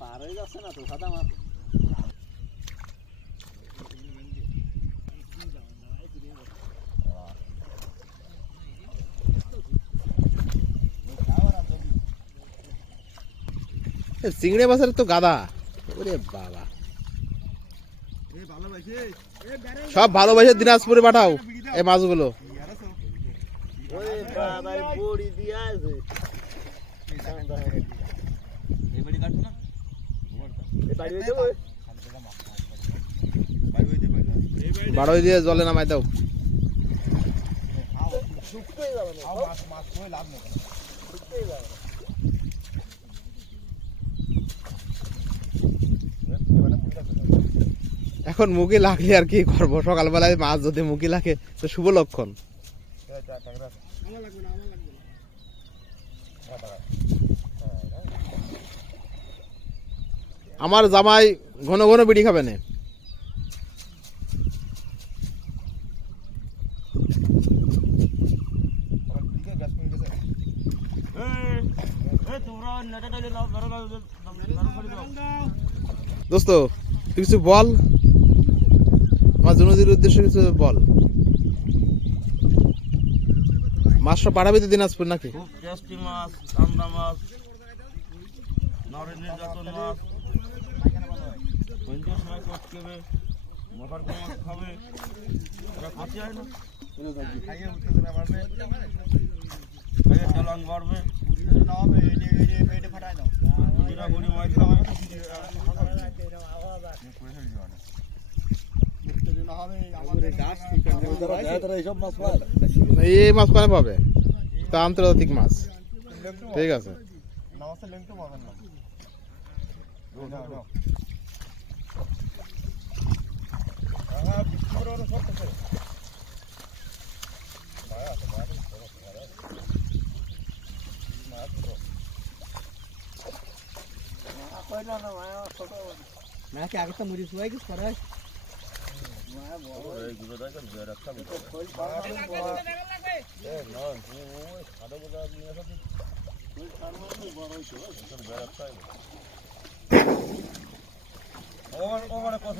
পার হয়ে যাচ্ছে না তো সাদা মাছ। চিংড়ি মাছের তো গাদা। ওরে বাবা, সব ভালোবাসে দিনাজপুরে পাঠাও এই মাছগুলো। বাড়ই দিয়ে জলে নামাই দাও। এখন মুখে লাগলে আর কি করবো, সকালবেলায় মাছ যদি মুখে লাগে তো শুভ লক্ষণ। আমার জামাই ঘন ঘন বিড়ি খাবে না। দোস্ত তুই কিছু বল, আমার জনজির উদ্দেশ্যে কিছু বল। মাছ সব পাঠাবি তো দিনাজপুর নাকি? খুব টেস্টি মাছ, চান্দা মাছ, নরেন্দ্র জাতন মাছ, সন্ধ্যের সময় করতে মশার মাছ খাবে, ওরা খাসি হয় না, খাইয়ে উত্তেজনা বাড়বে, খাইয়ে চালান বাড়বে, বুড়িরা বুড়ি ময়দা হয় এই মাছ কোনে পাবে? তা আন্তর্জাতিক মাছ। ঠিক আছে, আগে তো মুড়ি শুয়াই কিছু করা হয়। ওখানে কত